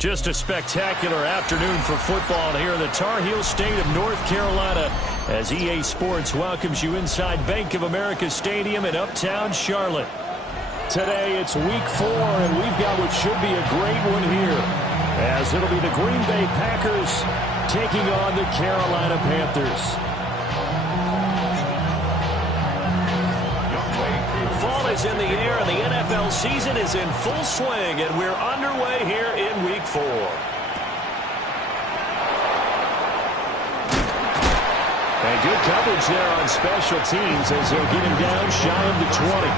Just a spectacular afternoon for football here in the Tar Heel state of North Carolina as EA Sports welcomes you inside Bank of America Stadium in Uptown Charlotte. Today it's week 4 and we've got what should be a great one here as it'll be the Green Bay Packers taking on the Carolina Panthers. Fall is in the air and the NFL season is in full swing, and we're underway here in week 4. And good coverage there on special teams as they'll get him down shy of the 20.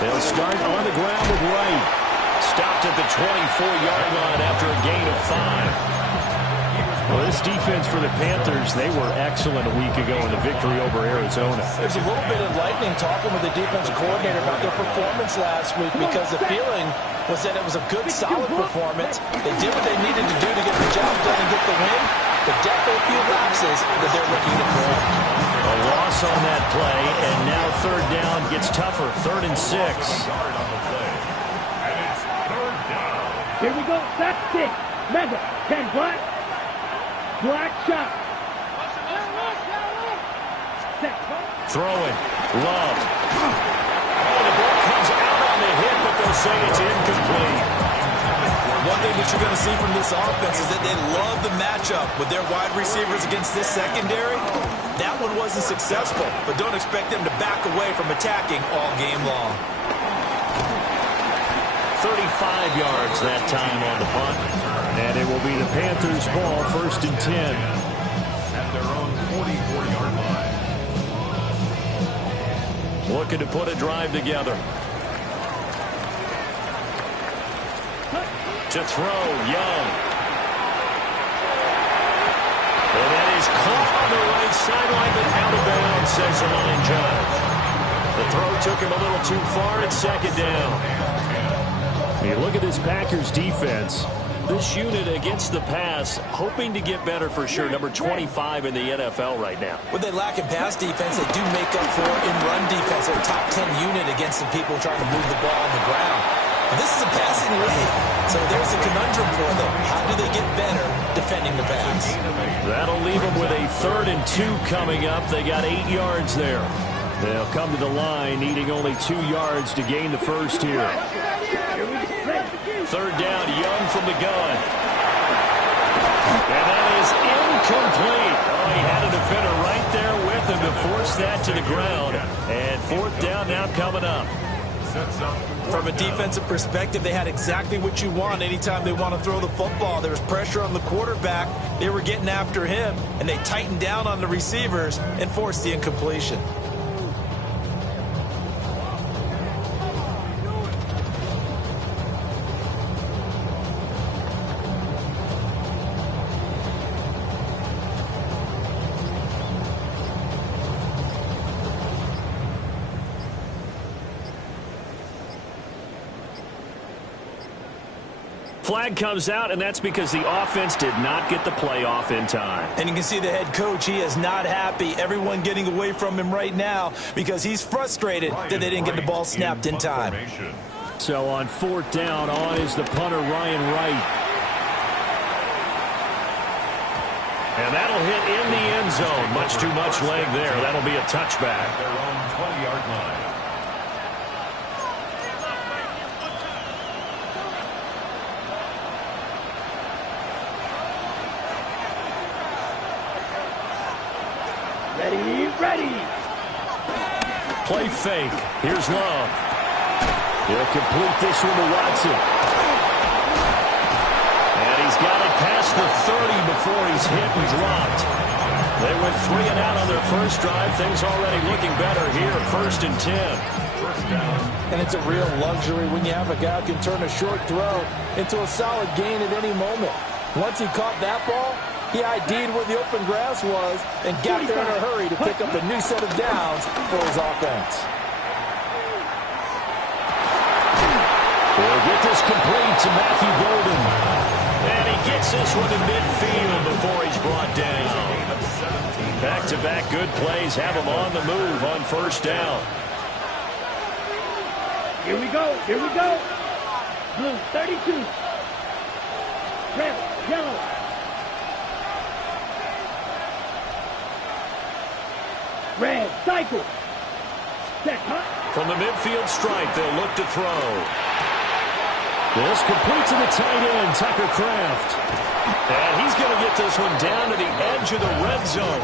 They'll start on the ground with Wright. Stopped at the 24-yard line after a gain of 5. Well, this defense for the Panthers, they were excellent a week ago in the victory over Arizona. There's a little bit of lightning talking with the defensive coordinator about their performance last week because the feeling was that it was a good, solid performance. They did what they needed to do to get the job done and get the win, but definitely a few lapses that they're looking to correct. A loss on that play, and now third down gets tougher. 3rd and 6. Here we go. That's 6. Mega. 10 black. Black shot. Throwing. Love. Oh, the ball comes out on the hit, but they'll say it's incomplete. One thing that you're going to see from this offense is that they love the matchup with their wide receivers against this secondary. That one wasn't successful, but don't expect them to back away from attacking all game long. 35 yards that time on the punt. And it will be the Panthers' ball, 1st and 10. At their own 44-yard line. Looking to put a drive together. To throw, Young. And that is caught on the right sideline, but out of bounds, says the line judge. The throw took him a little too far at 2nd down. You look at this Packers defense. This unit against the pass, hoping to get better for sure. Number 25 in the NFL right now. What they lack in pass defense, they do make up for in run defense. They're a top 10 unit against the people trying to move the ball on the ground. But this is a passing league, so there's a conundrum for them. How do they get better defending the pass? That'll leave them with a 3rd and 2 coming up. They got 8 yards there. They'll come to the line, needing only 2 yards to gain the first here. 3rd down, Young from the gun. And that is incomplete. Oh, he had a defender right there with him to force that to the ground. And 4th down now coming up. From a defensive perspective, they had exactly what you want anytime they want to throw the football. There was pressure on the quarterback. They were getting after him, and they tightened down on the receivers and forced the incompletion. Flag comes out, and that's because the offense did not get the play off in time. And you can see the head coach, he is not happy. Everyone getting away from him right now because he's frustrated that they didn't get the ball snapped in time. So on 4th down, on is the punter, Ryan Wright. And that'll hit in the end zone. Much too much leg there. That'll be a touchback. Their own 20-yard line. Ready. Play fake. Here's Love. He'll complete this one to Watson. And he's got it past the 30 before he's hit and dropped. They went 3 and out on their first drive. Things already looking better here. 1st and 10. And it's a real luxury when you have a guy who can turn a short throw into a solid gain at any moment. Once he caught that ball, he ID'd where the open grass was and got there in a hurry to pick up a new set of downs for his offense. They'll get this complete to Matthew Golden. And he gets this one to midfield before he's brought down. back-to-back good plays have them on the move on first down. Here we go. Here we go. Blue 32. Red, yellow. Red, cycle. Set, hot. From the midfield stripe, they'll look to throw. This complete to the tight end, Tucker Kraft. And he's going to get this one down to the edge of the red zone.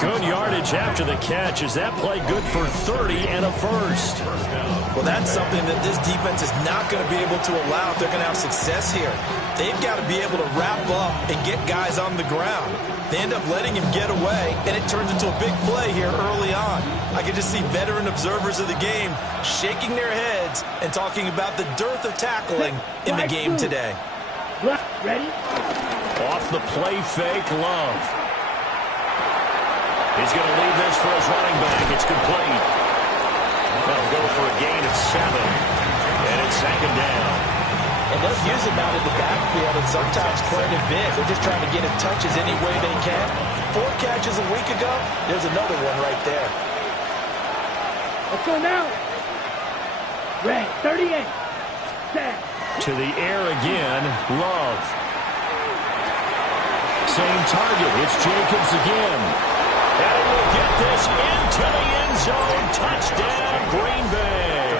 Good yardage after the catch. Is that play good for 30 and a first? Well, that's something that this defense is not going to be able to allow if they're going to have success here. They've got to be able to wrap up and get guys on the ground. They end up letting him get away, and it turns into a big play here early on. I can just see veteran observers of the game shaking their heads and talking about the dearth of tackling in the game today. Ready? Off the play fake, Love. He's going to leave this for his running back. It's complete. They'll go for a gain of 7. And it's second down. And they'll use him out in the backfield and sometimes quite a bit. They're just trying to get him touches any way they can. 4 catches a week ago. There's another one right there. Let's go now. Red, 38. Set. To the air again, Love. Same target. It's Jacobs again. And he will get this into the end zone. Touchdown, Green Bay.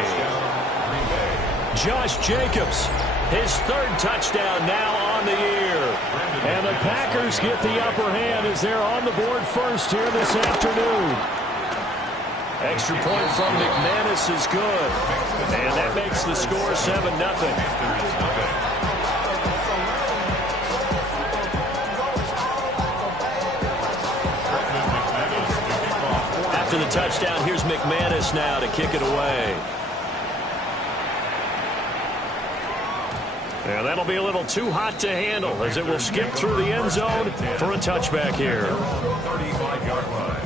Josh Jacobs, his 3rd touchdown now on the year. And the Packers get the upper hand as they're on the board first here this afternoon. Extra point from McManus is good. And that makes the score 7-0. After the touchdown, here's McManus now to kick it away. And that'll be a little too hot to handle as it will skip through the end zone for a touchback here. 35-yard line.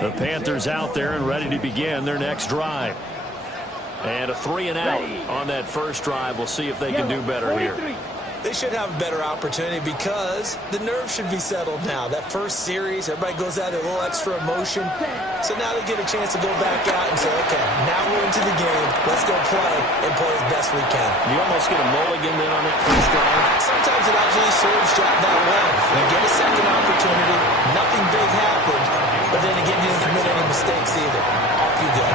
The Panthers out there and ready to begin their next drive. And a 3-and-out on that first drive. We'll see if they can do better here. They should have a better opportunity because the nerves should be settled now. That first series, everybody goes out a little extra emotion. So now they get a chance to go back out and say, okay, now we're into the game. Let's go play and play as best we can. You almost get a mulligan then on that first drive. Sometimes it absolutely serves that way. You get a second opportunity. Nothing big happened. But then again, you didn't commit any mistakes either. Off you go.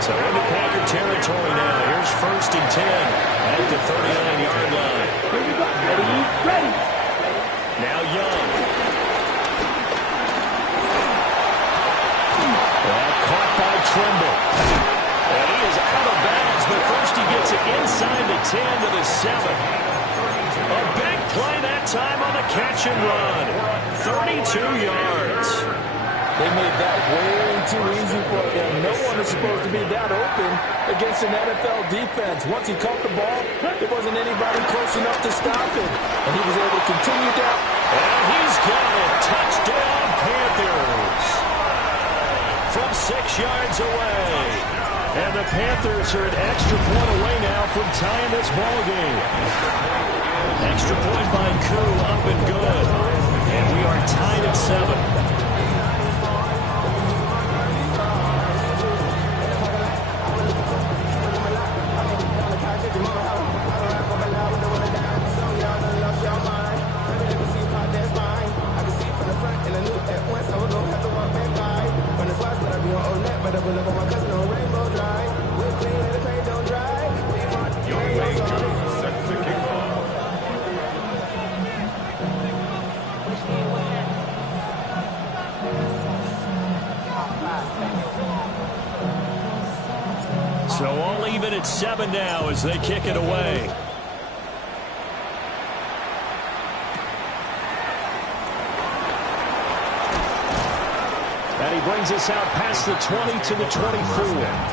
So into Packer territory now. Here's 1st and 10 at the 39-yard line. Here we go. Ready. Now Young. Caught by Trimble. And he is out of bounds, but first he gets it inside the 10 to the 7. A big play that time on the catch and run. 32 yards. They made that way too easy for them. No one is supposed to be that open against an NFL defense. Once he caught the ball, there wasn't anybody close enough to stop him. And he was able to continue down. And he's got it. Touchdown, Panthers. From 6 yards away. And the Panthers are an extra point away now from tying this ball game. Extra point by Koo, up and good. And we are tied at 7. So all even at 7 now as they kick it away. And he brings us out past the 20 to the 24.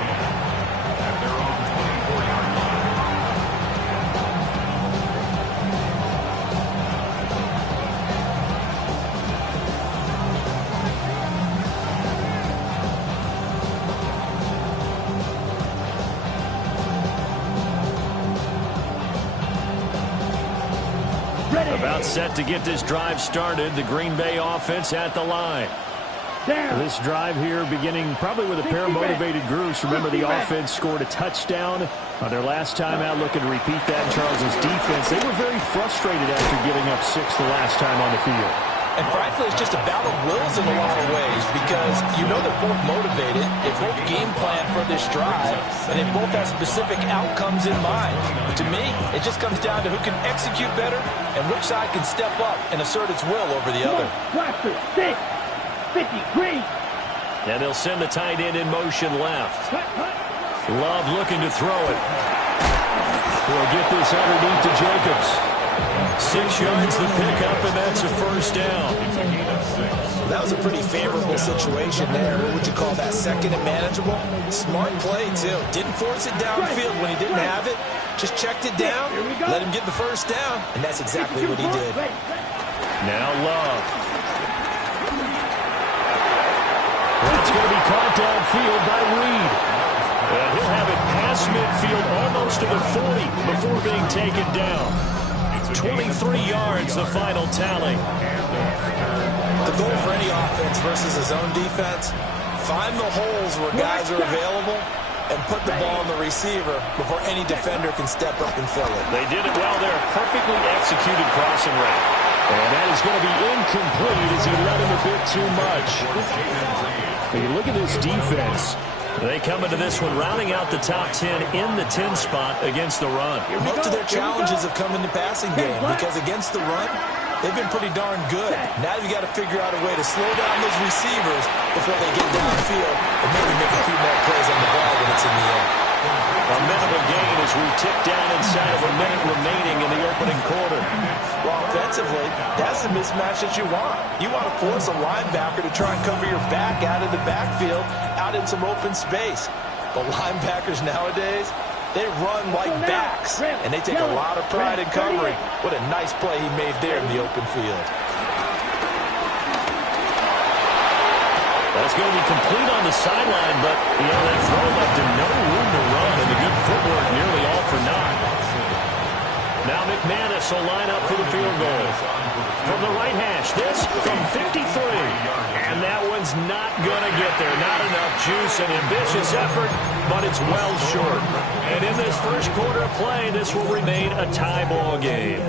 Ready. About set to get this drive started. The Green Bay offense at the line. Down. This drive here beginning probably with a pair of motivated groups. Remember, the offense scored a touchdown on their last time out. Looking to repeat that in Charles' defense. They were very frustrated after giving up 6 the last time on the field. And frankly, it's just a battle of wills in a lot of ways because you know they're both motivated, they both game plan for this drive, and they both have specific outcomes in mind. To me, it just comes down to who can execute better and which side can step up and assert its will over the other. Blaster, 6, 50, green. And they'll send the tight end in motion left. Cut, cut. Love looking to throw it. We'll get this underneath to Jacobs. 6 yards the pickup, and that's a first down. That was a pretty favorable situation there. What would you call that? Second and manageable? Smart play, too. Didn't force it downfield when he didn't have it. Just checked it down, let him get the first down, and that's exactly what he did. Now Love. That's going to be caught downfield by Reed. And he'll have it past midfield almost to the 40 before being taken down. 23 yards, the final tally. The goal for any offense versus his own defense, find the holes where guys are available and put the ball on the receiver before any defender can step up and fill it. They did it well there. Perfectly executed crossing route. And that is going to be incomplete as he led him a bit too much. When you look at this defense, they come into this one rounding out the top 10 in the 10 spot against the run. Most of their challenges have come in the passing game because against the run, they've been pretty darn good. Now you've got to figure out a way to slow down those receivers before they get downfield and maybe make a few more plays on the ball when it's in the air. A minimum gain as we tick down inside of a minute remaining in the opening quarter. Well, offensively, that's the mismatch that you want. You want to force a linebacker to try and cover your back out of the backfield, out in some open space. But linebackers nowadays, they run like backs, and they take a lot of pride in covering. What a nice play he made there in the open field. That's going to be complete on the sideline, but that throw left him no room to run, and the good footwork nearly all for naught. Now McManus will line up for the field goal. From the right hash, this from 53. And that one's not going to get there. Not enough juice, an ambitious effort, but it's well short. And in this first quarter of play, this will remain a tie ball game.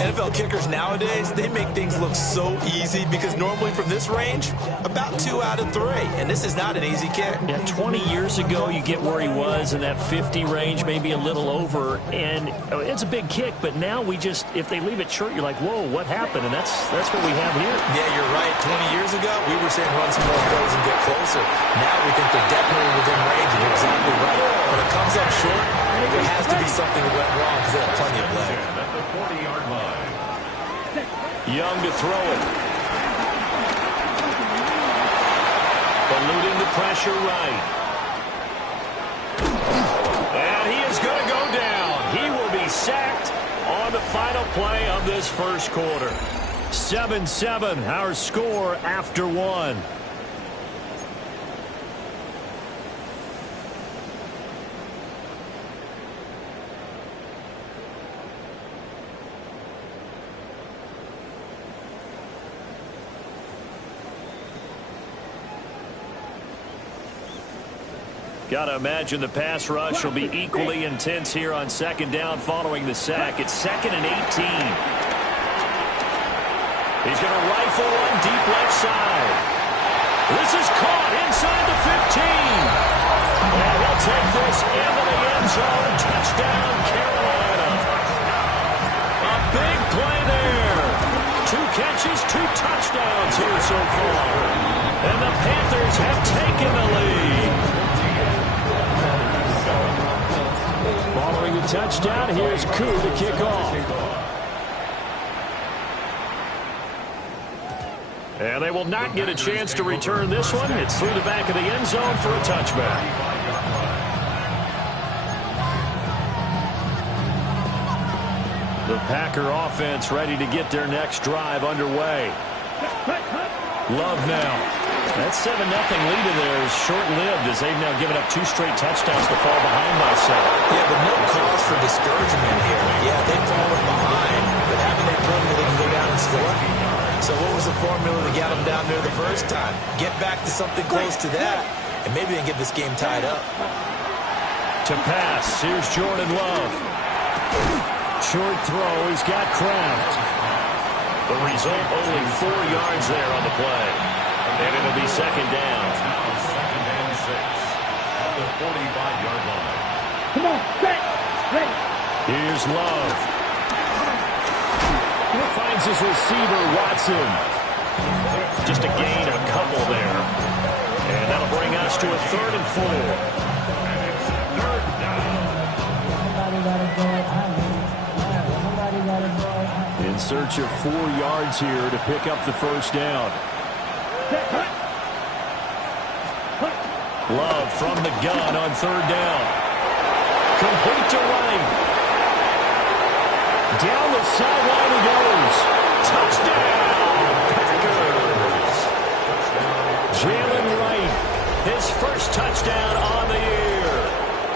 NFL kickers nowadays, they make things look so easy because normally from this range, about 2 out of 3. And this is not an easy kick. Yeah, 20 years ago, you get where he was in that 50 range, maybe a little over. And it's a big kick, but now we just, if they leave it short, you're like, whoa, what happened? And that's what we have here. Yeah, you're right. 20 years ago, we were saying run some more plays and get closer. Now we think they're definitely within range, and you're exactly right. When it comes up short, there has to be something that went wrong because they have plenty of leg. At the 40-yard line. Young to throw it. Eluding the pressure right. And he is going to go down. He will be sacked on the final play of this first quarter. 7-7, our score after one. Got to imagine the pass rush will be equally intense here on second down following the sack. It's 2nd and 18. He's going to rifle one deep left side. This is caught inside the 15. And he'll take this into the end zone. Touchdown, Carolina. A big play there. 2 catches, 2 touchdowns here so far. And the Panthers have taken the lead. Following the touchdown, here's Koo to kick off. And they will not get a chance to return this one. It's through the back of the end zone for a touchback. The Packer offense ready to get their next drive underway. Love now. That 7-0 lead in there is short-lived as they've now given up 2 straight touchdowns to fall behind by 7. Yeah, but no cause for discouragement here. Yeah, they've fallen behind, but determined that they can go down and score. So what was the formula that got them down there the first time? Get back to something close to that, and maybe they can get this game tied up. To pass, here's Jordan Love. Short throw, he's got Kraft. The result, only 4 yards there on the play. And it'll be second down. Second and 6 at the 45-yard line. Come on, set, ready. Here's Love. He finds his receiver, Watson. Just a gain of a couple there. And that'll bring us to a 3rd and 4. And it's 3rd down. In search of 4 yards here to pick up the first down. Set, hut. Hut. Love from the gun on 3rd down. Complete to Wright. Down the sideline he goes. Touchdown, Packers. Jalen Wright, his first touchdown on the year.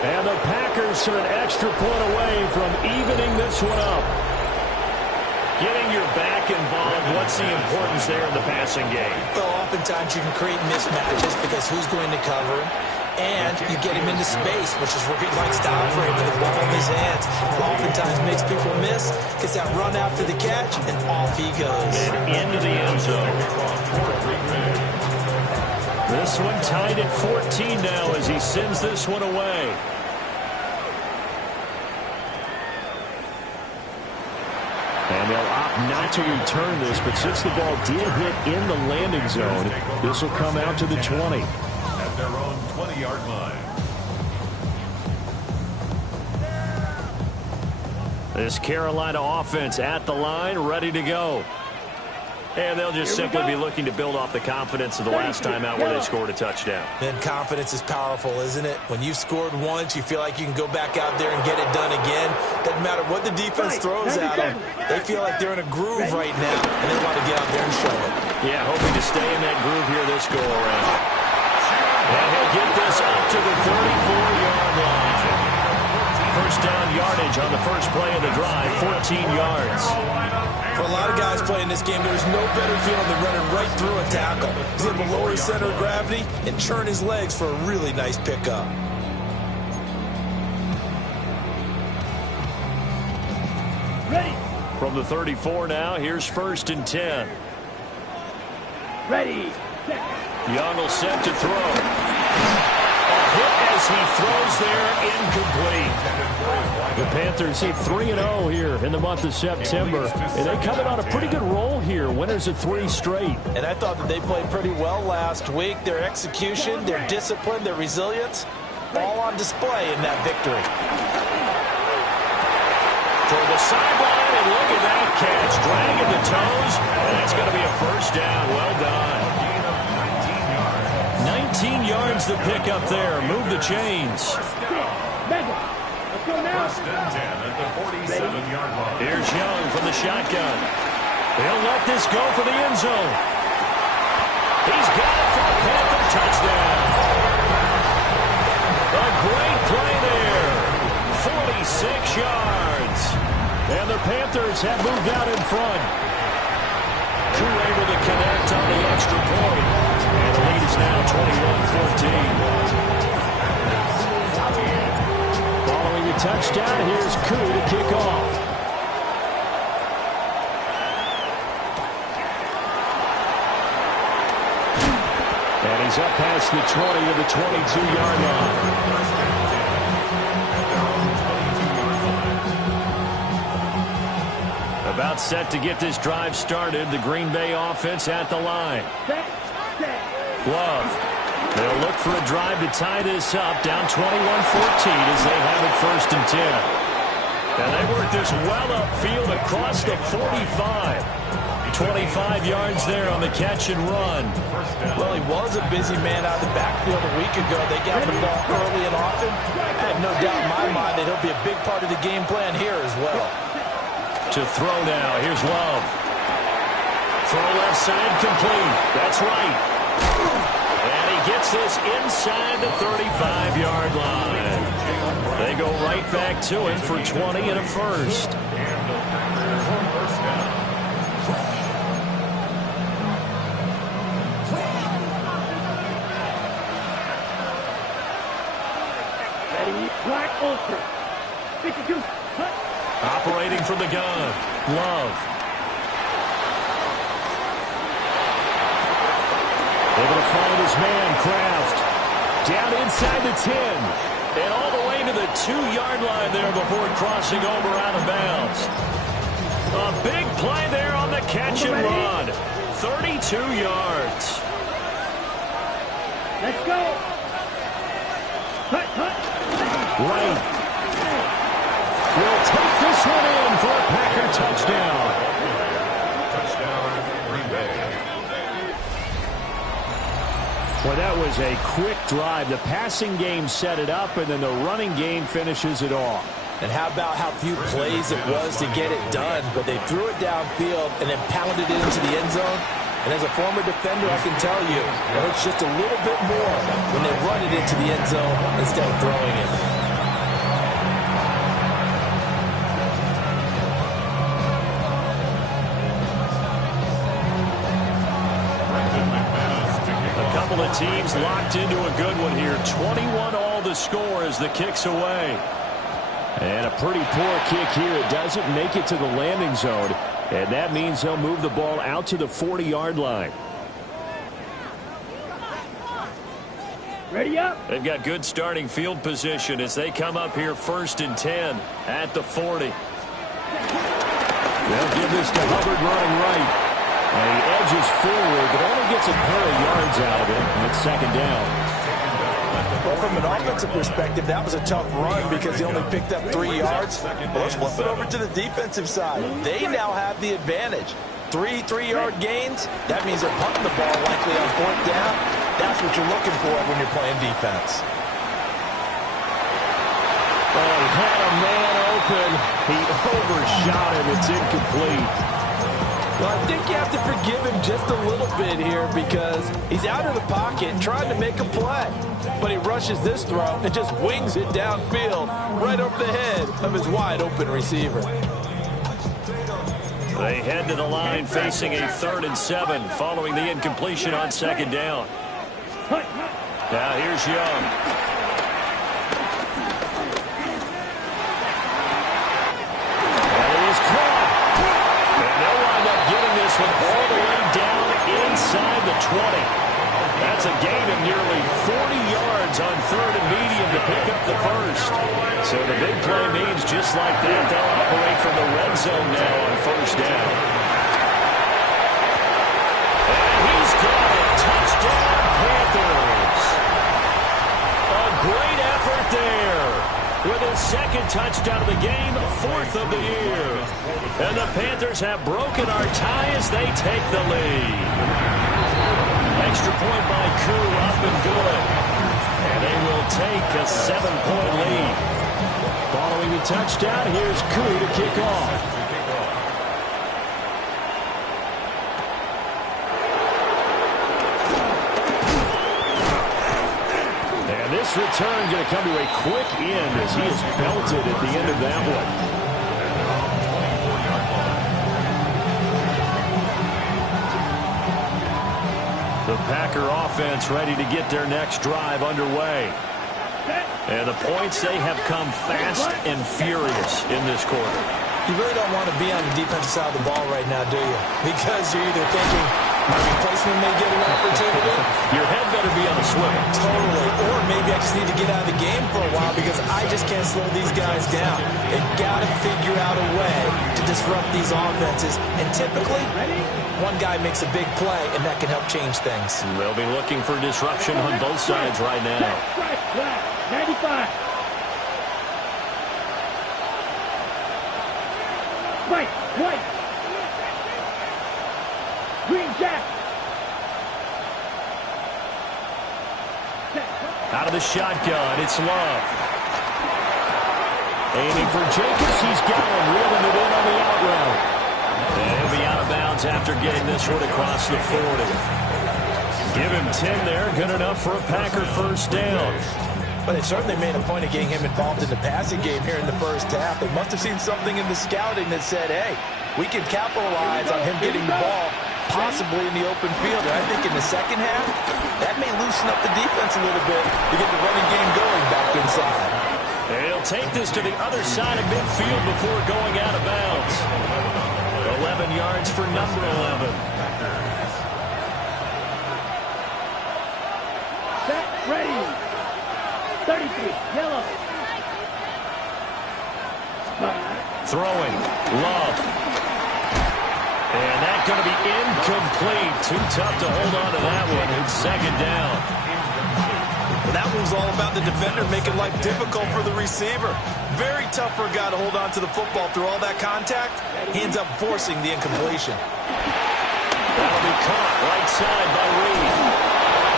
And the Packers are an extra point away from evening this one up. Getting your back involved, what's the importance there in the passing game? Well, oftentimes you can create mismatches because who's going to cover him, and you get him into space, which is where he likes to operate with the ball in his hands. Oftentimes makes people miss, gets that run after the catch, and off he goes. And into the end zone. This one tied at 14 now as he sends this one away. And they'll opt not to return this, but since the ball did hit in the landing zone, this will come out to the 20. At their own 20-yard line. This Carolina offense at the line, ready to go. And they'll just simply be looking to build off the confidence of the last time out where they scored a touchdown. Then confidence is powerful, isn't it? When you've scored once, you feel like you can go back out there and get it done again. Doesn't matter what the defense throws at them. They feel like they're in a groove right now, and they want to get out there and show it. Yeah, hoping to stay in that groove here this go-around. And he'll get this up to the 34-yard line. First down yardage on the first play of the drive, 14 yards. For a lot of guys playing this game, there's no better feeling than running right through a tackle. He's able to lower his center of gravity and churn his legs for a really nice pickup. Ready. From the 34 now, here's 1st and 10. Ready. Set. Young will set to throw. A hit as he throws there, incomplete. The Panthers hit 3-0 here in the month of September, and they come in on a pretty good roll here, winners of 3 straight. And I thought that they played pretty well last week. Their execution, their discipline, their resilience, all on display in that victory. For the sideline, and look at that catch, dragging the toes, and it's going to be a first down. Well done. 19 yards the pick up there. Move the chains. Mega. Let's go now. 1st and 10 at the 47-yard line. Here's Young from the shotgun. He'll let this go for the end zone. He's got it for a Panther touchdown. A great play there. 46 yards. And the Panthers have moved out in front. Crew able to connect on the extra point. And the lead is now 21-14. Following the touchdown, here's Koo to kick off. And he's up past the 20 to the 22-yard line. About set to get this drive started. The Green Bay offense at the line. Set. Set. Love. They'll look for a drive to tie this up, down 21-14 as they have it 1st and 10. And they work this well upfield across the 45. 25 yards there on the catch and run. Well, he was a busy man out of the backfield a week ago. They got the ball early and often. I have no doubt in my mind that he'll be a big part of the game plan here as well. To throw now. Here's Love. Throw left side complete. That's right. And he gets this inside the 35-yard line. They go right back to it for 20 and a first. And the Packers on 1st down. Black Ultra. 52. Cut. Operating from the gun. Love. Able to find his man, Kraft. Down inside the 10. And all the way to the 2-yard line there before crossing over out of bounds. A big play there on the catch and run. 32 yards. Let's go. Cut, cut. Right. Will take this one in for a Packer touchdown. Touchdown, Green Bay. Well, that was a quick drive. The passing game set it up, and then the running game finishes it off. And how about how few plays it was to get it done, but they threw it downfield and then pounded it into the end zone. And as a former defender, I can tell you, it hurts just a little bit more when they run it into the end zone instead of throwing it. A couple of teams locked into a good one here. 21-all the score as the kick's away. And a pretty poor kick here. It doesn't make it to the landing zone. And that means they'll move the ball out to the 40-yard line. Ready up. They've got good starting field position as they come up here 1st and 10 at the 40. They'll give this to Hubbard running right. And he edges forward, but only gets a pair of yards out of it. And it's 2nd down. Well, from an offensive perspective, that was a tough run because he only picked up 3 yards. Well, let's flip it over to the defensive side. They now have the advantage. 3 3-yard gains. That means they're punting the ball likely on 4th down. That's what you're looking for when you're playing defense. Oh, he had a man open. He overshot him. It's incomplete. Well, I think you have to forgive him just a little bit here because he's out of the pocket trying to make a play. But he rushes this throw and just wings it downfield right over the head of his wide-open receiver. They head to the line facing a 3rd and 7 following the incompletion on 2nd down. Now here's Young. And it is caught. And they'll wind up getting this one all the way down inside the 20. That's a gain of nearly 40 yards on 3rd and medium to pick up the first. So the big play means just like that, they'll operate from the red zone now on 1st down. And he's got it. Touchdown, Panthers. A great effort there. With his 2nd touchdown of the game, 4th of the year. And the Panthers have broken our tie as they take the lead. Extra point by Koo, up and good. And they will take a 7-point lead. Following the touchdown, here's Koo to kick off. And this return going to come to a quick end as he is belted at the end of that one. The Packer offense ready to get their next drive underway. And the points, they have come fast and furious in this quarter. You really don't want to be on the defensive side of the ball right now, do you? Because you're either thinking my replacement may get an opportunity. Your head better be on a swivel. Totally. Or maybe I just need to get out of the game for a while because I just can't slow these guys down. They've got to figure out a way to disrupt these offenses. And typically, one guy makes a big play, and that can help change things. They'll be looking for disruption on both sides right now. Black, 95. White. Green Jack. Out of the shotgun, it's Love. Aiming for Jacobs, he's got him, reeling it in on the out route. And he'll be out of bounds after getting this one across the 40. Give him 10 there, good enough for a Packer 1st down. But they certainly made a point of getting him involved in the passing game here in the first half. They must have seen something in the scouting that said, hey, we can capitalize on him getting the ball, possibly in the open field. And I think in the second half, that may loosen up the defense a little bit to get the running game going back inside. And take this to the other side of midfield before going out of bounds. 11 yards for number 11. Set, ready. 33, yellow. Throwing, Love. And that's going to be incomplete. Too tough to hold on to that one. It's second down. Well, that one's all about the defender making life difficult for the receiver. Very tough for a guy to hold on to the football through all that contact. He ends up forcing the incompletion. That'll be caught right side by Reed.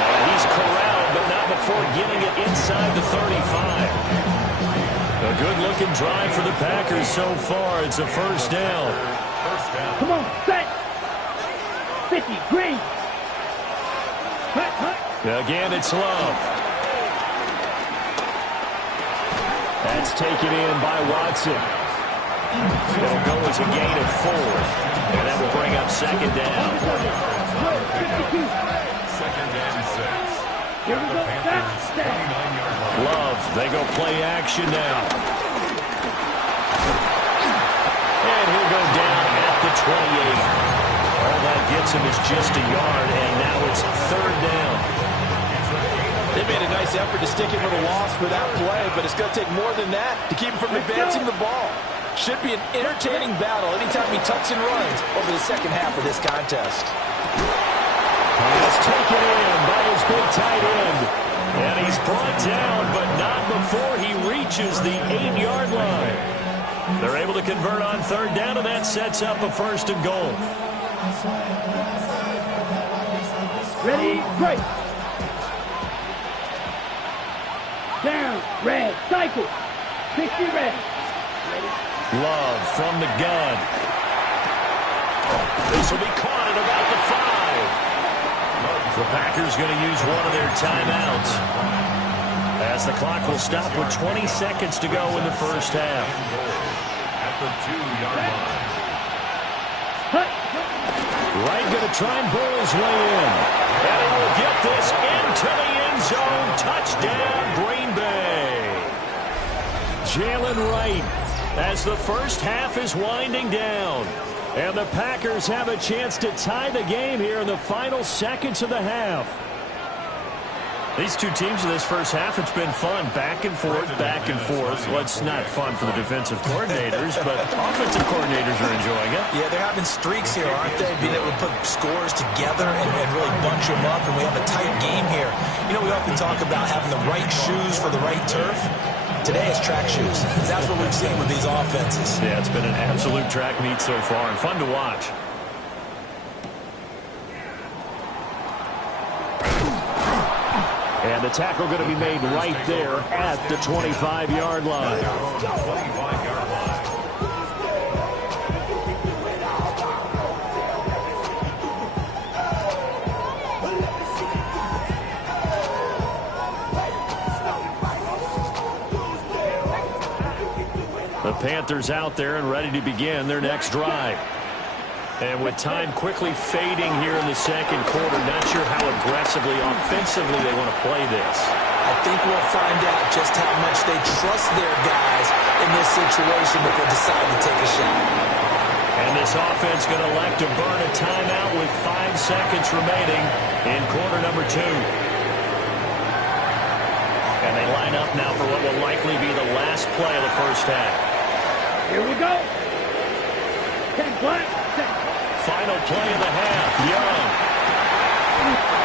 And he's corralled, but not before getting it inside the 35. A good-looking drive for the Packers so far. It's a first down. Come on, set. 50, green. Cut, cut. Again, it's Love. That's taken in by Watson. It'll go as a gain of 4. And that will bring up second down. 52. Second and 6. Here we go, set. Love, they go play action now. And he'll go down at the 28. All that gets him is just a yard, and now it's third down. They made a nice effort to stick him with a loss for that play, but it's going to take more than that to keep him from advancing the ball. Should be an entertaining battle anytime he tucks and runs over the second half of this contest. It's taken in by his big tight end. And he's brought down, but not before he reaches the 8-yard line. They're able to convert on third down, and that sets up a first and goal. Ready, break. Down, red, cycle. 60 red. Ready. Love from the gun. This will be caught at about the 5. The Packers going to use one of their timeouts as the clock will stop with 20 seconds to go in the first half. At the 2-yard line. Wright going to try and bull his way in. And he will get this into the end zone. Touchdown, Green Bay. Jalen Wright as the first half is winding down. And the Packers have a chance to tie the game here in the final seconds of the half. These two teams in this first half, it's been fun. Back and forth, back and forth. Well, it's not fun for the defensive coordinators, but offensive coordinators are enjoying it. Yeah, they're having streaks here, aren't they? Being able to put scores together and really bunch them up, and we have a tight game here. You know, we often talk about having the right shoes for the right turf. Today it's track shoes. That's what we've seen with these offenses. Yeah, it's been an absolute track meet so far and fun to watch. And the tackle going to be made right there at the 25-yard line. 25-yard line. The Panthers out there and ready to begin their next drive. And with time quickly fading here in the second quarter, not sure how aggressively, offensively they want to play this. I think we'll find out just how much they trust their guys in this situation if they decide to take a shot. And this offense going to elect to burn a timeout with 5 seconds remaining in quarter number 2. And they line up now for what will likely be the last play of the first half. Here we go. 10 black, 10. Final play of the half, Young.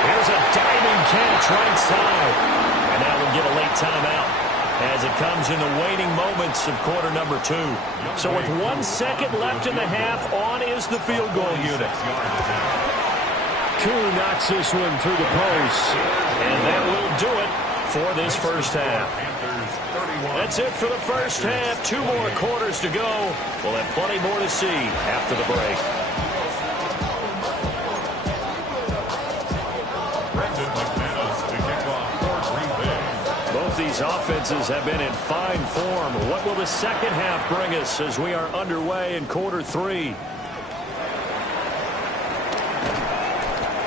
Here's a diving catch right side. And now we'll get a late timeout as it comes in the waning moments of quarter number 2. So with 1 second left in the half, on is the field goal unit. Koo knocks this one through the post. And that will do it for this first half. That's it for the first half. 2 more quarters to go. We'll have plenty more to see after the break. Both these offenses have been in fine form. What will the second half bring us as we are underway in quarter 3?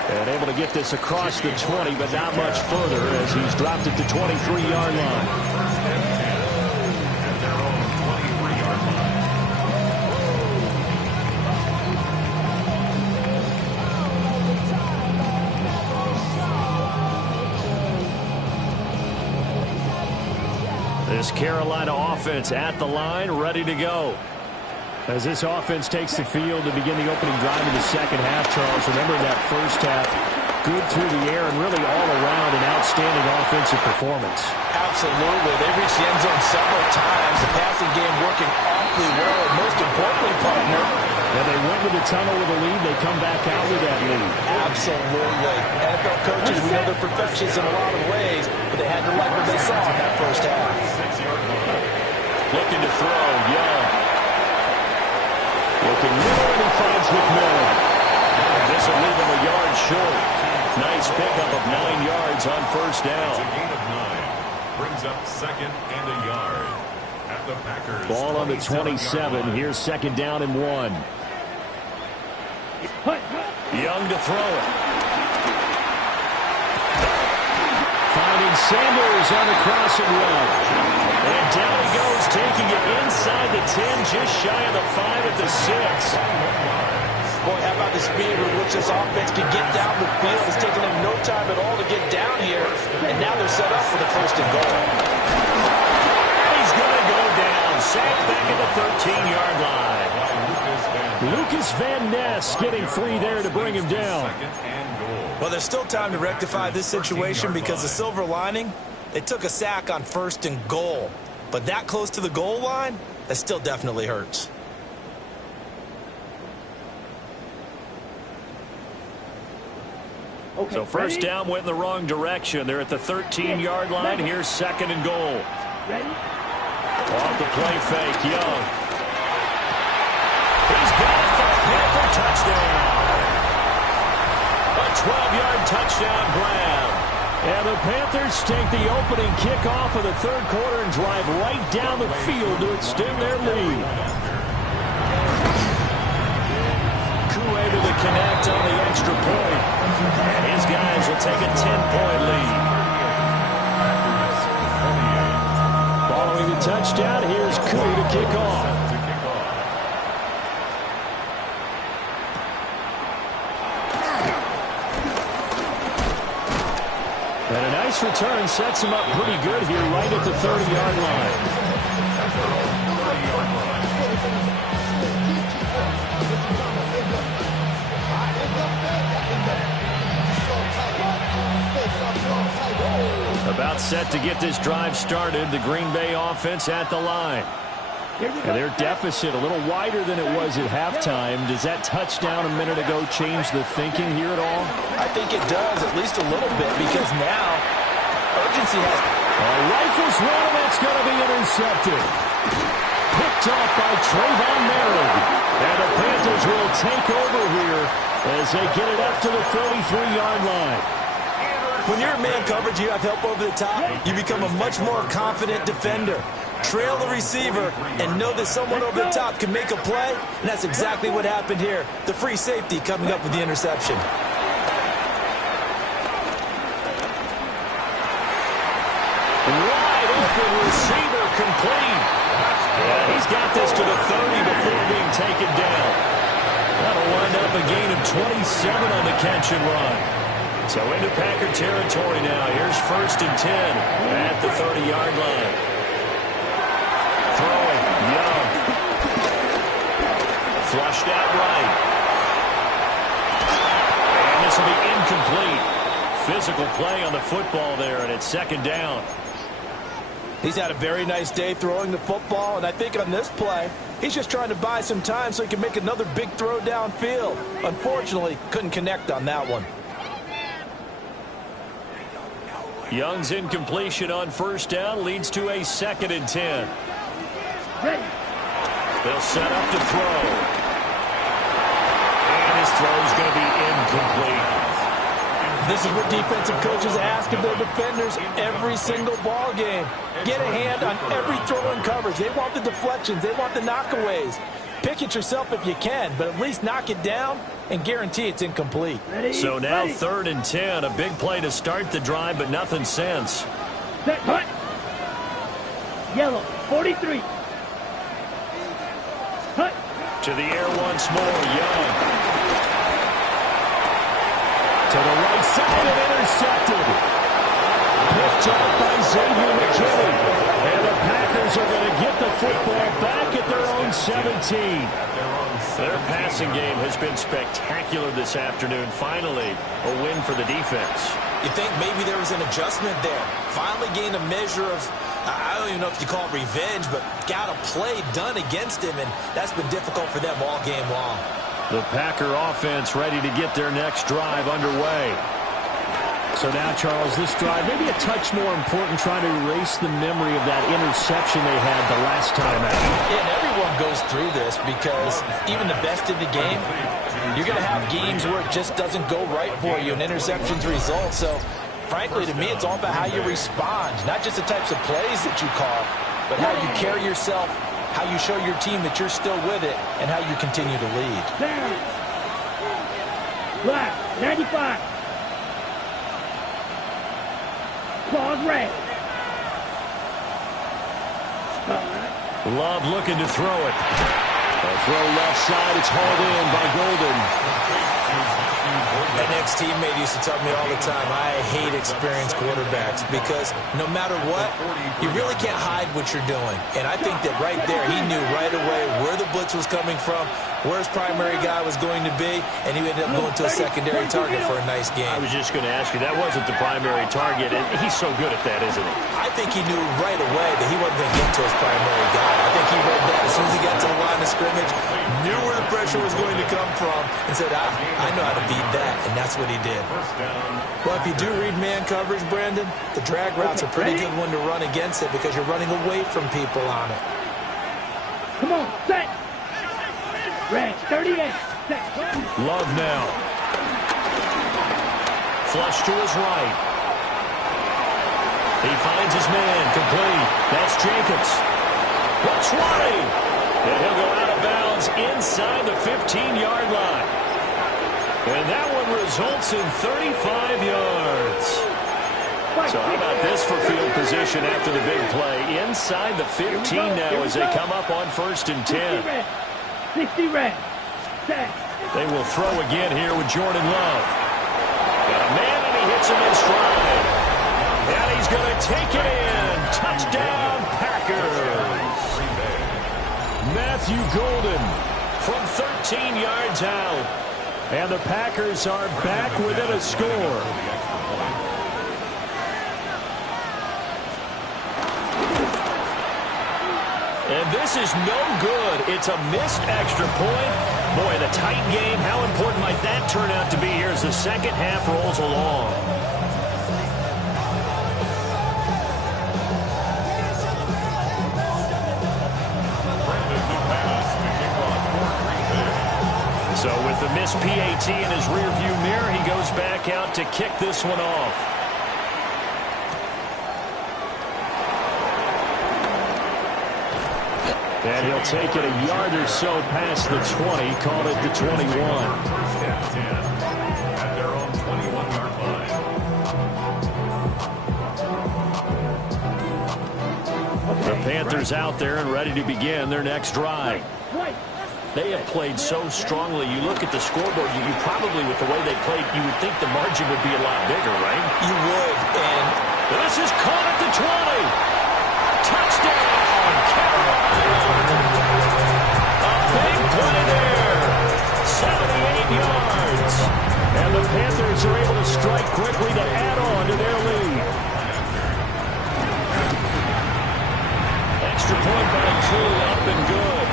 And able to get this across the 20, but not much further as he's dropped it to 23-yard line. this Carolina offense at the line, ready to go. As this offense takes the field to begin the opening drive of the second half, Charles, remember that first half, good through the air and really all around an outstanding offensive performance. Absolutely. They reached the end zone several times. The passing game working awfully well. And most importantly, partner, and they went to the tunnel with a lead. They come back out with that lead. Absolutely. NFL coaches, we know they're perfectionists in a lot of ways, but they had to like what they saw in that first half. Looking to throw, Young. Looking middle, and he finds McMillan. And this will leave him a yard short. Nice pickup of 9 yards on first down. It's a gain of 9. Brings up second and a yard. At the Packers. Ball on the 27. Here's second down and 1. Young to throw it. Finding Sanders on the crossing run. And down he goes, taking it inside the 10, just shy of the 5 at the 6. Boy, how about the speed with which this offense can get down the field? It's taken them no time at all to get down here. And now they're set up for the first and goal. He's going to go down. Sacked back at the 13-yard line. Lucas Van Ness getting free there to bring him down. Well, there's still time to rectify this situation because the silver lining, they took a sack on first and goal. But that close to the goal line, that still definitely hurts. Okay, So first down went in the wrong direction. They're at the 13-yard line. Here's second and goal. Ready? Off the play fake, Young. He's got it for a Panther touchdown. A 12-yard touchdown grab. And the Panthers take the opening kickoff of the third quarter and drive right down the field to extend their lead. Kue to the connect on the extra point. And his guys will take a 10-point lead. Following the touchdown, here's Kue to kick off. And a nice return sets him up pretty good here right at the 30-yard line. About set to get this drive started, the Green Bay offense at the line. And their deficit a little wider than it was at halftime. Does that touchdown a minute ago change the thinking here at all? I think it does, at least a little bit, because now urgency has... Rifles one, and that's going to be intercepted. Picked off by Trayvon Merritt. And the Panthers will take over here as they get it up to the 43-yard line. When you're in man coverage, you have help over the top, you become a much more confident defender. Trail the receiver and know that someone over the top can make a play, and that's exactly what happened here. The free safety coming up with the interception. Wide open receiver complete. Yeah, he's got this to the 30 before being taken down. That'll wind up a gain of 27 on the catch and run. So into Packer territory now. Here's first and 10 at the 30-yard line. Throwing, Young. Flushed out right. And this will be incomplete. Physical play on the football there, and it's second down. He's had a very nice day throwing the football, and I think on this play, he's just trying to buy some time so he can make another big throw downfield. Unfortunately, couldn't connect on that one. Young's incompletion on first down leads to a second and 10. Ready? They'll set up to throw. And his throw is going to be incomplete. This is what defensive coaches ask of their defenders every single ball game. Get a hand on every throw in coverage. They want the deflections. They want the knockaways. Pick it yourself if you can, but at least knock it down and guarantee it's incomplete. Ready? So now Ready. third and 10. A big play to start the drive, but nothing since. Set, hut. Yellow, 43. Hut. To the air once more, Young. To the right side and intercepted. Picked up by Xavier McKinney. And the Packers are going to get the football back at their own 17. Their passing game has been spectacular this afternoon. Finally, a win for the defense. You think maybe there was an adjustment there. Finally gained a measure of, I don't even know if you call it revenge, but got a play done against him, and that's been difficult for them all game long. The Packer offense ready to get their next drive underway. So now, Charles, this drive maybe a touch more important, trying to erase the memory of that interception they had the last time out. Yeah, and everyone goes through this because even the best in the game, you're going to have games where it just doesn't go right for you and interceptions result. So, frankly, to me, it's all about how you respond, not just the types of plays that you call, but how you carry yourself, how you show your team that you're still with it, and how you continue to lead. Black, 95. Claws red. Love looking to throw it. A throw left side. It's hauled in by Golden. An ex-teammate used to tell me all the time, I hate experienced quarterbacks because no matter what, you really can't hide what you're doing. And I think that right there, he knew right away where the blitz was coming from, where his primary guy was going to be, and he ended up going to a secondary target for a nice game. I was just going to ask you, that wasn't the primary target, and he's so good at that, isn't he? I think he knew right away that he wasn't going to get to his primary guy. I think he read that as soon as he got to the line of scrimmage, knew where the pressure was going to come from, and said, I know how to beat that, and that's what he did. Well, if you do read man coverage, Brandon, the drag route's a pretty good one to run against it because you're running away from people on it. Come on, set. Red, 38. Set. Love now. Flush to his right. He finds his man, complete. That's Jacobs. The 20. And he'll go out of bounds inside the 15-yard line. And that one results in 35 yards. So how about this for field position after the big play? Inside the 15 now as they come up on 1st and 10. 60 red. Set. They will throw again here with Jordan Love. Got a man and he hits him in stride. And he's going to take it in. Touchdown, Packers. Matthew Golden from 13 yards out. And the Packers are back within a score. And this is no good. It's a missed extra point. Boy, the tight game, how important might that turn out to be here as the second half rolls along? So with the missed PAT in his rearview mirror, he goes back out to kick this one off. And he'll take it a yard or so past the 20, call it the 21. First and 10 at their own 21-yard line. The Panthers out there and ready to begin their next drive. They have played so strongly. You look at the scoreboard, you probably, with the way they played, you would think the margin would be a lot bigger, right? You would, and this is caught at the 20. Touchdown, Carolina. A big play there. 78 yards. And the Panthers are able to strike quickly to add on to their lead. Extra point by Drew, up and good.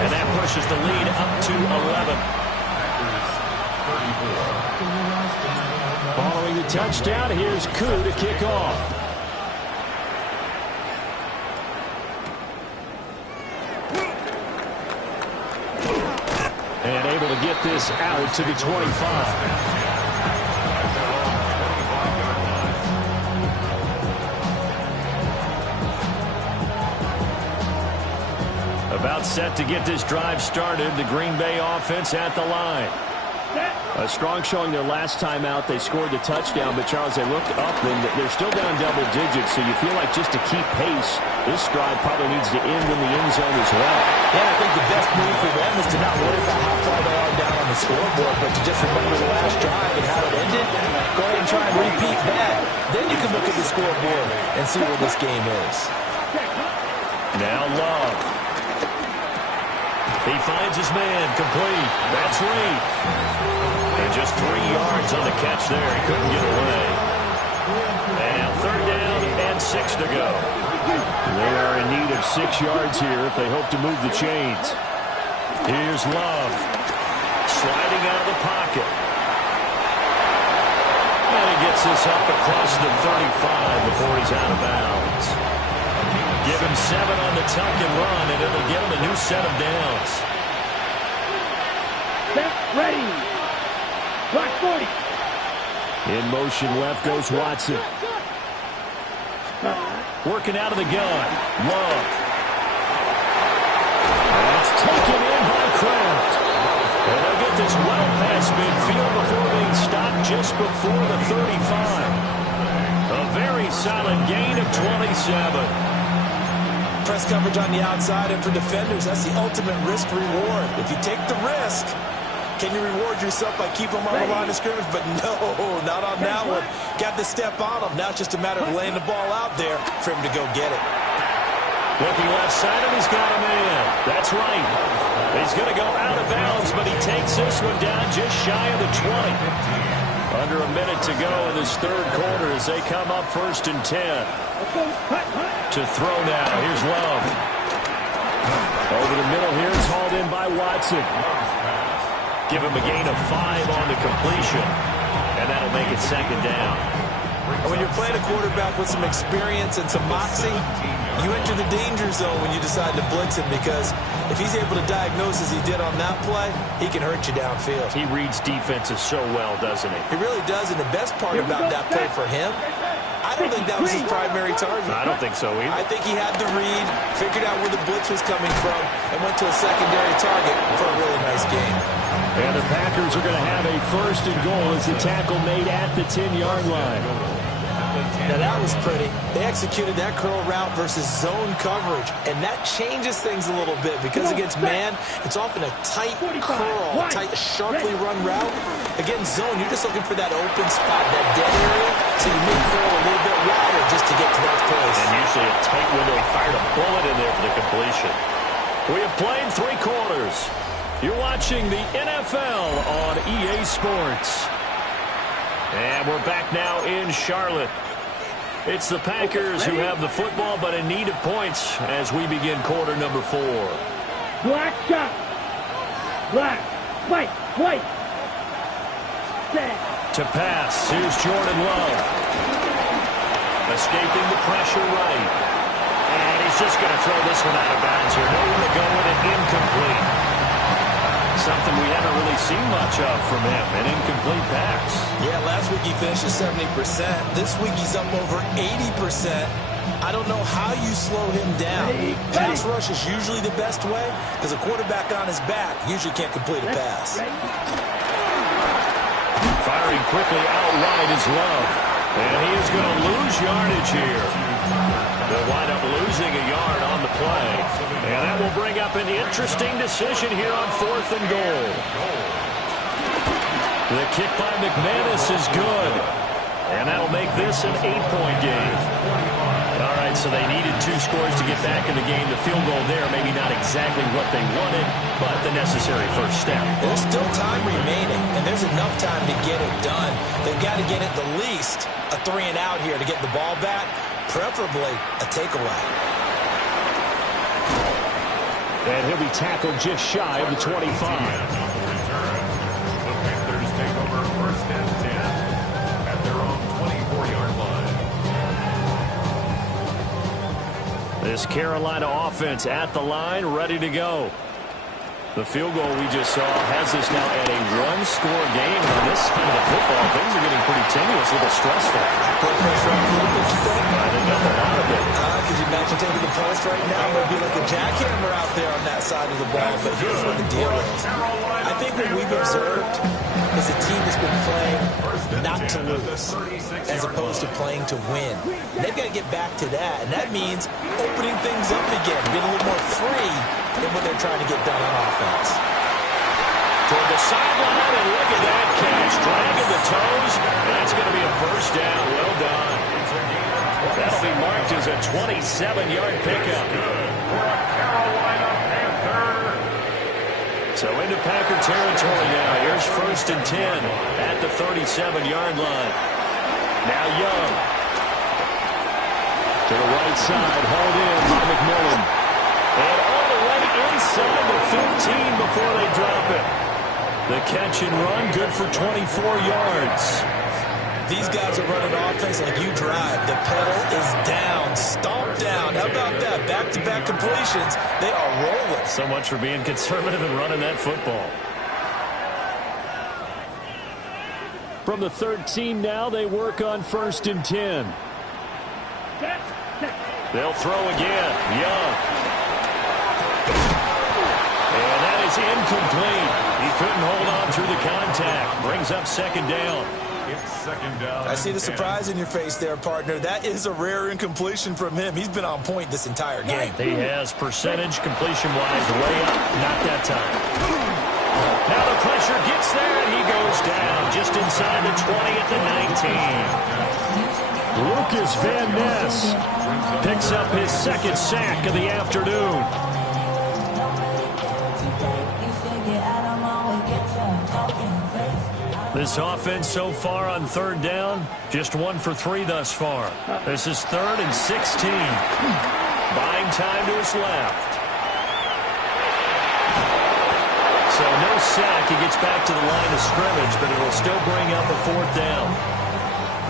And that pushes the lead up to 11. Following the touchdown, here's Koo to kick off. And able to get this out to the 25. About set to get this drive started. The Green Bay offense at the line. A strong showing their last time out. They scored the touchdown, but Charles, they looked up and they're still down double digits, so you feel like just to keep pace, this drive probably needs to end in the end zone as well. Yeah, I think the best move for them is to not worry about how far they are down on the scoreboard, but to just remember the last drive and how it ended. Go ahead and try and repeat that. Then you can look at the scoreboard and see where this game is. Now Love. He finds his man, complete. That's Reed. And just 3 yards on the catch there. He couldn't get away. And now 3rd down and 6 to go. They are in need of 6 yards here if they hope to move the chains. Here's Love. Sliding out of the pocket. And he gets this up across the 35 before he's out of bounds. Give him 7 on the tuck and run, and it'll get him a new set of downs. Set, ready. Block 40. In motion left goes Watson. Working out of the gun. Love. That's taken in by Kraft. And they'll get this well past midfield before being stopped just before the 35. A very solid gain of 27. Press coverage on the outside, and for defenders, that's the ultimate risk-reward. If you take the risk, can you reward yourself by keeping them on the line of scrimmage? But no, not on that one. Got to step on them. Now it's just a matter of laying the ball out there for him to go get it. Looking left side, and he's got a man. That's right. He's going to go out of bounds, but he takes this one down just shy of the 20. Under a minute to go in this 3rd quarter as they come up 1st and 10. To throw now. Here's Love. Over the middle here. It's hauled in by Watson. Give him a gain of 5 on the completion. And that'll make it 2nd down. And when you're playing a quarterback with some experience and some moxie, you enter the danger zone when you decide to blitz him, because if he's able to diagnose as he did on that play, he can hurt you downfield. He reads defenses so well, doesn't he? He really does, and the best part about that play for him, I don't think that was his primary target. I don't think so either. I think he had the read, figured out where the blitz was coming from, and went to a secondary target for a really nice game. And the Packers are going to have a 1st and goal as the tackle made at the 10-yard line. Now that was pretty. They executed that curl route versus zone coverage, and that changes things a little bit because against man, it's often a tight curl, tight, sharply run route. Against zone, you're just looking for that open spot, that dead area, so you make curl a little bit wider just to get to that place. And usually a tight window. He fired a bullet in there for the completion. We have played 3 quarters. You're watching the NFL on EA Sports. And we're back now in Charlotte. It's the Packers who have the football, but in need of points as we begin quarter number 4. Black shot. Black. White. White. Set. To pass. Here's Jordan Love. Escaping the pressure right. And he's just going to throw this one out of bounds here. Nowhere to go with it. Incomplete. Something we haven't really seen much of from him, an incomplete pass. Yeah, last week he finished at 70%. This week he's up over 80%. I don't know how you slow him down. Pass rush is usually the best way because a quarterback on his back usually can't complete a pass. Firing quickly out wide is Love. And he is going to lose yardage here. They'll wind up losing a yard on the play. And that will bring up an interesting decision here on 4th and goal. The kick by McManus is good. And that'll make this an 8-point game. All right, so they needed 2 scores to get back in the game. The field goal there, maybe not exactly what they wanted, but the necessary first step. There's still time remaining, and there's enough time to get it done. They've got to get at the least a 3 and out here to get the ball back, preferably a takeaway. And he'll be tackled just shy of the 25. The Panthers take over 1st and 10 at their own 24-yard line. This Carolina offense at the line, ready to go. The field goal we just saw has us now at a 1-score game. On this side of the football, things are getting pretty tenuous, a little stressful. Put pressure on Lucas, you think? I think that's a lot of it. Could you imagine taking the post right now? It would be like a jackhammer out there on that side of the ball. But here's what the deal is. I think what we've observed is a team that's been playing not to lose as opposed to playing to win. And they've got to get back to that. And that means opening things up again, being a little more free than what they're trying to get done on offense. Toward the sideline, and look at that catch. Dragging the toes. That's going to be a first down. Well done. That'll be marked as a 27-yard pickup. Good for a Carolina Panther. So into Packer territory now. Here's 1st and 10 at the 37-yard line. Now Young. To the right side, hauled in by McMillan. And all the way inside the 15 before they drop it. The catch and run, good for 24 yards. These guys are running offense like you drive. The pedal is down, stomp down. How about that? Back-to-back completions. They are rolling. So much for being conservative and running that football. From the 13 now, they work on 1st and 10. They'll throw again. Young. And that is incomplete. He couldn't hold on through the contact. Brings up 2nd down. It's 2nd down. I see the surprise in your face there, partner. That is a rare incompletion from him. He's been on point this entire game. He has percentage completion-wise way up. Not that time. Now the pressure gets there, and he goes down just inside the 20 at the 19. Lucas Van Ness picks up his 2nd sack of the afternoon. This offense so far on 3rd down, just 1 for 3 thus far. This is 3rd and 16. Buying time to his left. So no sack. He gets back to the line of scrimmage, but it will still bring up a 4th down.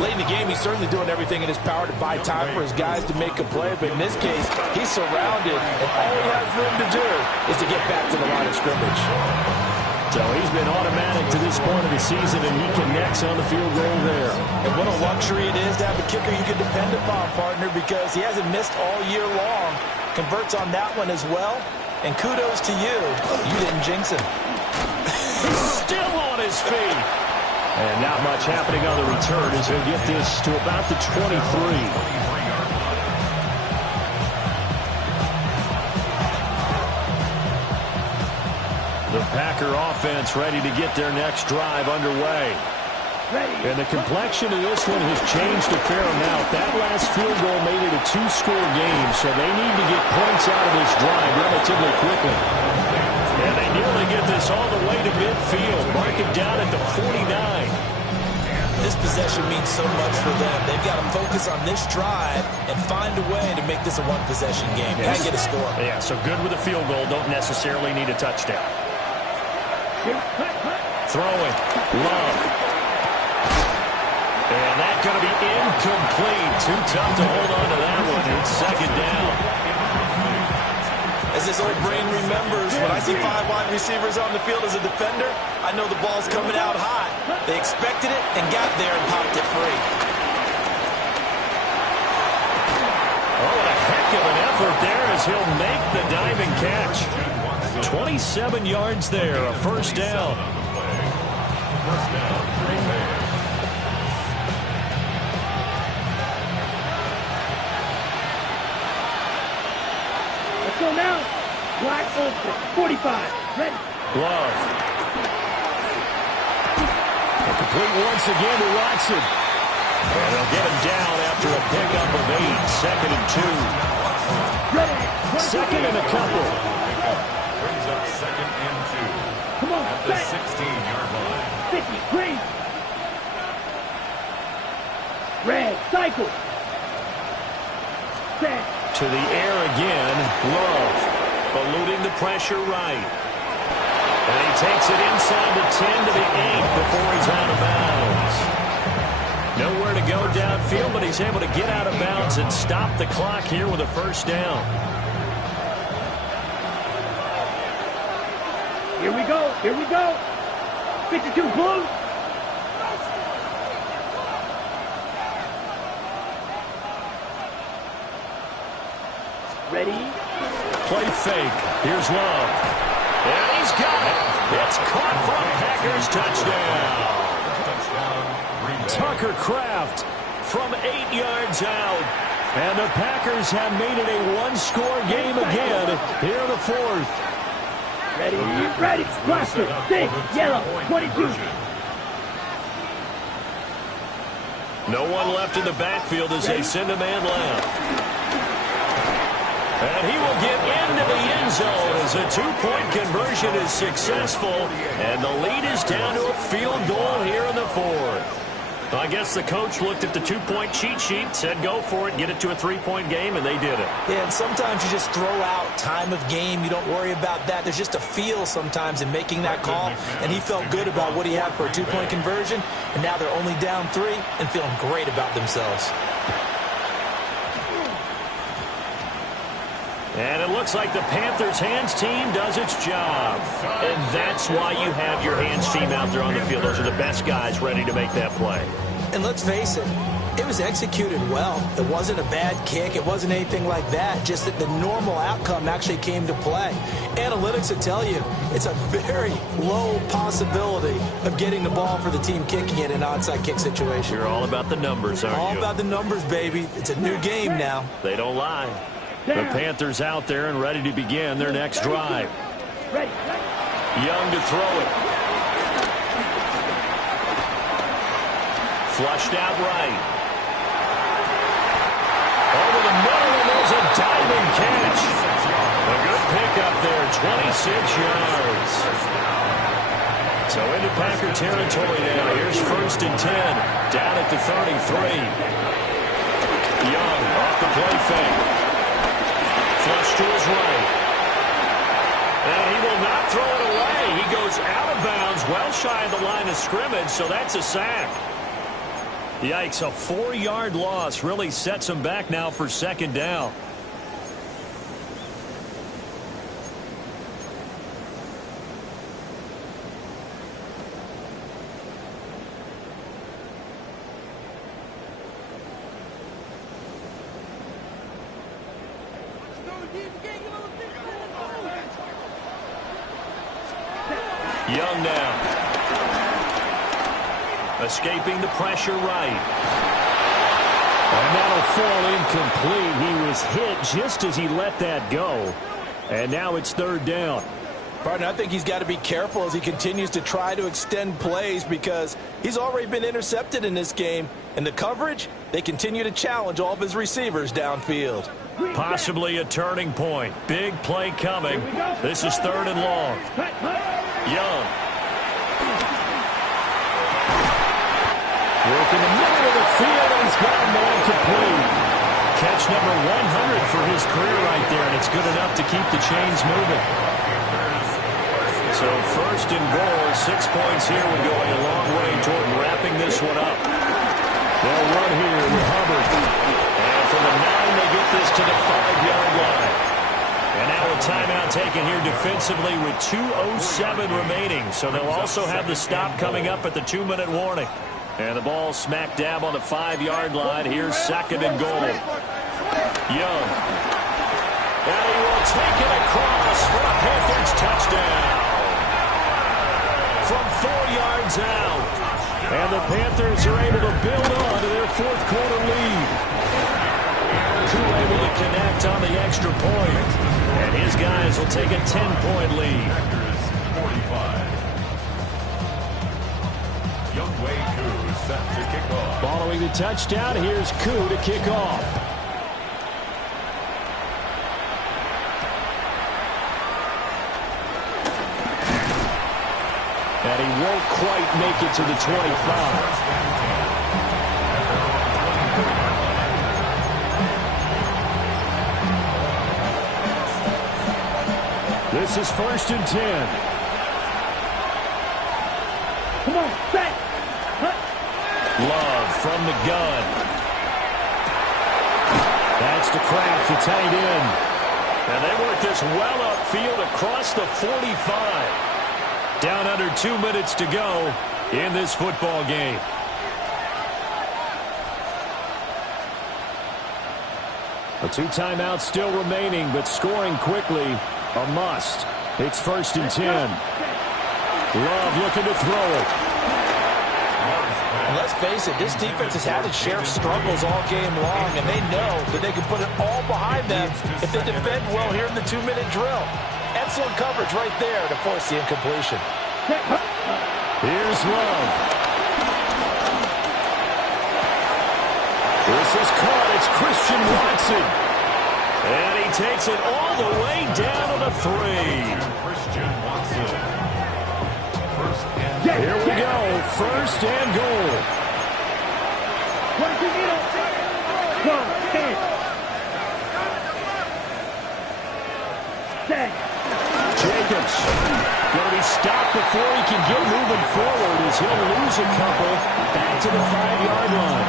Late in the game, he's certainly doing everything in his power to buy time for his guys to make a play. But in this case, he's surrounded, and all he has room to do is to get back to the line of scrimmage. So he's been automatic to this point of the season, and he connects on the field goal there. And what a luxury it is to have a kicker you can depend upon, partner, because he hasn't missed all year long. Converts on that one as well. And kudos to you. You didn't jinx him. He's still on his feet. And not much happening on the return as he'll get this to about the 23. The Packer offense ready to get their next drive underway. And the complexion of this one has changed a fair amount. That last field goal made it a 2-score game, so they need to get points out of this drive relatively quickly. And they nearly get this all the way to midfield. Mark it down at the 49. This possession means so much for them. They've got to focus on this drive and find a way to make this a one-possession game. Got to get a score. Yeah, so good with a field goal. Don't necessarily need a touchdown. Throwing. Love. And that's going to be incomplete. Too tough to hold on to that one. It's 2nd down. As this old brain remembers, when I see 5 wide receivers on the field as a defender, I know the ball's coming out high. They expected it and got there and popped it free. Oh, what a heck of an effort there as he'll make the diving catch. 27 yards there, a 1st down. 1st down, Green Bay. Let's go now. Black Olsen, 45. Ready. Glove. A complete once again to Watson. And they'll get him down after a pickup of 8. 2nd and 2. Ready. 2nd and a couple. Brings up 2nd and 2. Come on, at the back. 16-yard line. 50, green. Red, cycle. Set. To the air again. Love. Eluding the pressure right. And he takes it inside the 10 to the 8 before he's out of bounds. Nowhere to go downfield, but he's able to get out of bounds and stop the clock here with a 1st down. Here we go. Here we go. 52 blue. Ready. Play fake. Here's Love. And he's got it. It's caught for a Packers touchdown. Tucker Kraft from 8 yards out. And the Packers have made it a 1-score game again here in the 4th. Ready. Ready. Blaster. 6. Yellow. 22. No one left in the backfield as they send a man left. And he will get into the end zone as a two-point conversion is successful. And the lead is down to a field goal here in the fourth. Well, I guess the coach looked at the two-point cheat sheet, said go for it, get it to a three-point game, and they did it. Yeah, and sometimes you just throw out time of game. You don't worry about that. There's just a feel sometimes in making that call, and he felt good about what he had for a two-point conversion, and now they're only down 3 and feeling great about themselves. And it looks like the Panthers' hands team does its job. And that's why you have your hands team out there on the field. Those are the best guys ready to make that play. And let's face it, it was executed well. It wasn't a bad kick. It wasn't anything like that. Just that the normal outcome actually came to play. Analytics will tell you it's a very low possibility of getting the ball for the team kicking it in an onside kick situation. You're all about the numbers, aren't you? All about the numbers, baby. It's a new game now. They don't lie. The Panthers out there and ready to begin their next drive. Young to throw it. Flushed out right. Over the middle, and there's a diving catch. A good pickup there, 26 yards. So into Packer territory now. Here's 1st and 10. Down at the 33. Young off the play fake. Flush to his right. And he will not throw it away. He goes out of bounds, well shy of the line of scrimmage, so that's a sack. Yikes, a 4-yard loss really sets him back now for 2nd down. Young now. Escaping the pressure right. And that'll fall incomplete. He was hit just as he let that go. And now it's 3rd down. Partner, I think he's got to be careful as he continues to try to extend plays because he's already been intercepted in this game. And the coverage, they continue to challenge all of his receivers downfield. Possibly a turning point. Big play coming. This is 3rd and long. Young. Working the middle of the field, and he's got him all complete. Catch number 100 for his career right there, and it's good enough to keep the chains moving. So 1st and goal, 6 points here would go a long way toward wrapping this one up. They'll run here with Hubbard. And from the 9, they get this to the 5-yard line. And now a timeout taken here defensively with 2:07 remaining. So they'll also have the stop coming up at the 2-minute warning. And the ball smack dab on the 5-yard line. Here's 2nd and goal. Young. And he will take it across for a Panthers touchdown. From 4 yards out. And the Panthers are able to build on to their 4th quarter lead. Koo able to connect on the extra point. And his guys will take a 10-point lead. Younghoe Koo set to kick off. Following the touchdown, here's Koo to kick off. And he won't quite make it to the 25. This is 1st and 10. Come on, set. Love from the gun. That's to Kraft, the tight end. And they work this well upfield across the 45. Down under 2 minutes to go in this football game. A 2 timeouts still remaining, but scoring quickly, a must. It's 1st and 10. Love looking to throw it. And let's face it, this defense has had its share of struggles all game long, and they know that they can put it all behind them if they defend well here in the 2-minute drill. Excellent coverage right there to force the incompletion. Here's Love. This is caught. It's Christian Watson. And he takes it all the way down to the 3. Christian Watson. Here we go. First and goal. Jacobs going to be stopped before he can get moving forward as he'll lose a couple back to the 5-yard line.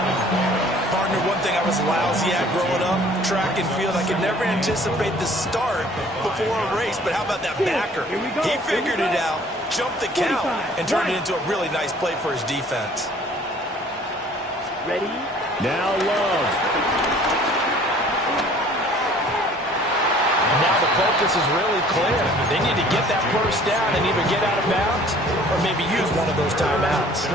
Partner, one thing I was lousy at growing up, track and field, I could never anticipate the start before a race, but how about that backer? He figured it out, jumped the count, and turned it into a really nice play for his defense. Ready? Now Love. Now the focus is really clear. They need to get that first down and either get out of bounds or maybe use one of those timeouts.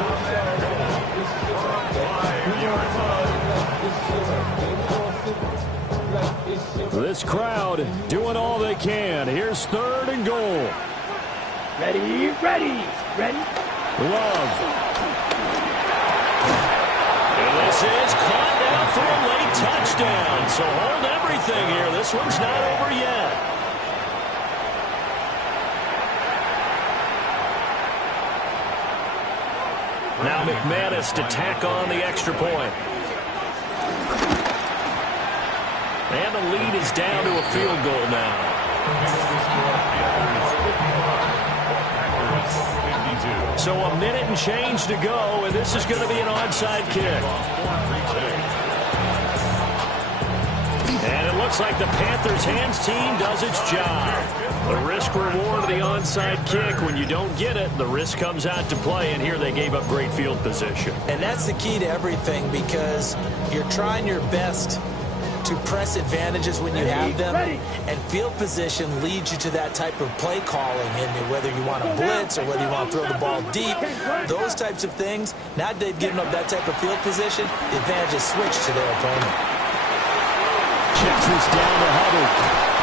This crowd doing all they can. Here's 3rd and goal. Ready? Ready? Ready? Love. And this is caught now for a late touchdown. So hold everything here. This one's not over yet. Now McManus to tack on the extra point. And the lead is down to a field goal now. So a minute and change to go, and this is going to be an onside kick. And it looks like the Panthers hands team does its job. The risk reward of the onside kick. When you don't get it, the risk comes out to play, and here they gave up great field position. And that's the key to everything, because you're trying your best to press advantages when you have them, and field position leads you to that type of play calling, and whether you want to blitz or whether you want to throw the ball deep, those types of things. Now that they've given up that type of field position, the advantage is switched to their opponent. Checks this down to Hubbard.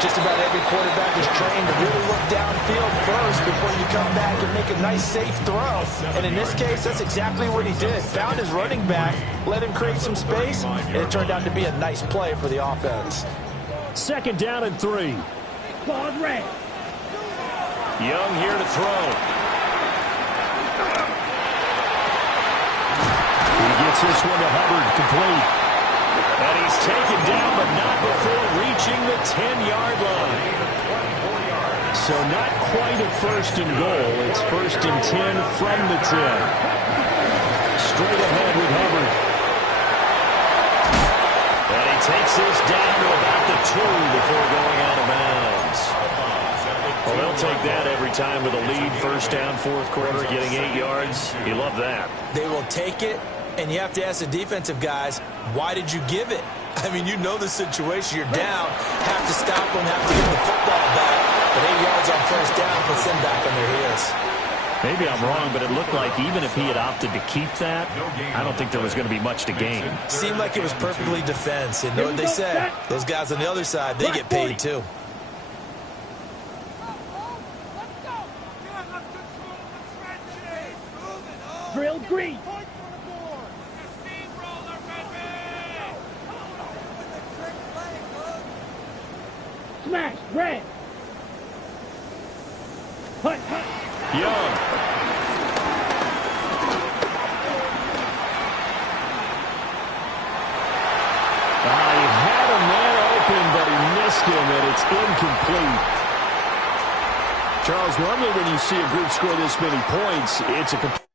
Just about every quarterback is trained to really look downfield first before you come back and make a nice, safe throw. And in this case, that's exactly what he did. Found his running back, let him create some space, and it turned out to be a nice play for the offense. 2nd down and 3. Ball red. Young here to throw. He gets this one to Hubbard, complete. And he's taken down, but not before reaching the 10-yard line. So not quite a 1st and goal. It's 1st and 10 from the 10. Straight ahead with Hubbard. And he takes this down to about the 2 before going out of bounds. Well, they'll take that every time with a lead. 1st down, 4th quarter, getting 8 yards. You love that. They will take it. And you have to ask the defensive guys, why did you give it? I mean, you know the situation. You're down. Have to stop them, have to get the football back. But 8 yards on 1st down puts them back on their heels. Maybe I'm wrong, but it looked like even if he had opted to keep that, I don't think there was going to be much to gain. Seemed like it was perfectly defense. And know what they said? Those guys on the other side, they get paid too. Drill green. Smash red. Hut, hut. Young. He had a man open, but he missed him, and it's incomplete. Charles, normally when you see a group score this many points, it's a complete